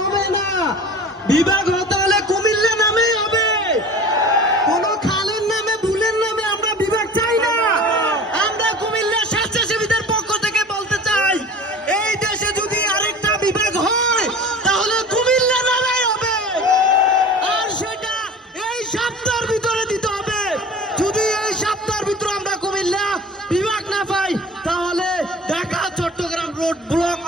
হবে না। বিভাগ হতে হলে কুমিল্লা নামেই হবে। কোন খালের নামে ভুলের নামে আমরা বিভাগ চাই না। আমরা কুমিল্লা স্বেচ্ছাসেবীদের পক্ষ থেকে বলতে চাই, এই দেশে যদি আরেকটা বিভাগ হয় তাহলে কুমিল্লা নামেই হবে, আর সেটা এই সপ্তাহের ভিতরে দিতে হবে। যদি এই সপ্তাহের ভিতরে আমরা কুমিল্লা বিভাগ না পাই তাহলে ঢাকা চট্টগ্রাম রোড ব্লক